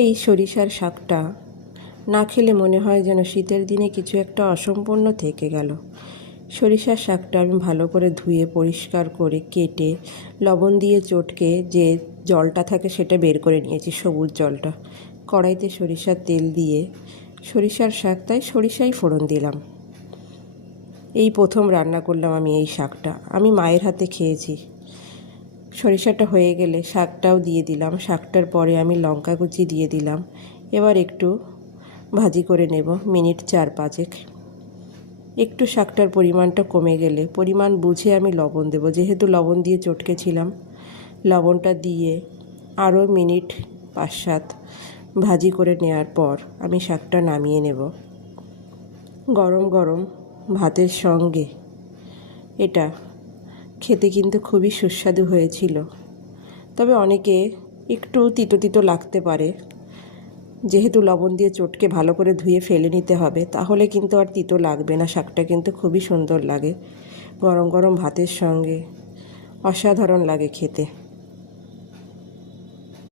এই সরিষার শাকটা না খেলে মনে হয় যেন শীতের দিনে কিছু একটা অসম্পূর্ণ থেকে গেল। সরিষার শাকটা আমি ভালো করে ধুয়ে পরিষ্কার করে কেটে লবণ দিয়ে চটকে যে জলটা থাকে সেটা বের করে নিয়েছি, সবুজ জলটা। কড়াইতে সরিষার তেল দিয়ে সরিষার শাক, তাই সরিষাই ফোড়ন দিলাম। এই প্রথম রান্না করলাম আমি এই শাকটা, আমি মায়ের হাতে খেয়েছি। সরিষাটা হয়ে গেলে শাকটাও দিয়ে দিলাম। শাকটার পরে আমি লঙ্কা কুচি দিয়ে দিলাম। এবার একটু ভাজি করে নেব মিনিট 4-5। একটু শাকটার পরিমাণটা কমে গেলে পরিমাণ বুঝে আমি লবণ দেব, যেহেতু লবণ দিয়ে চটকেছিলাম। লবণটা দিয়ে আরও মিনিট 5-7 ভাজি করে নেওয়ার পর আমি শাকটা নামিয়ে নেব। গরম গরম ভাতের সঙ্গে এটা খেতে কিন্তু খুবই সুস্বাদু হয়েছিল। তবে অনেকে একটু তিতো তিতো লাগতে পারে, যেহেতু লবণ দিয়ে চটকে ভালো করে ধুয়ে ফেলে নিতে হবে, তাহলে কিন্তু আর তিতো লাগবে না। শাকটা কিন্তু খুবই সুন্দর লাগে, গরম গরম ভাতের সঙ্গে অসাধারণ লাগে খেতে।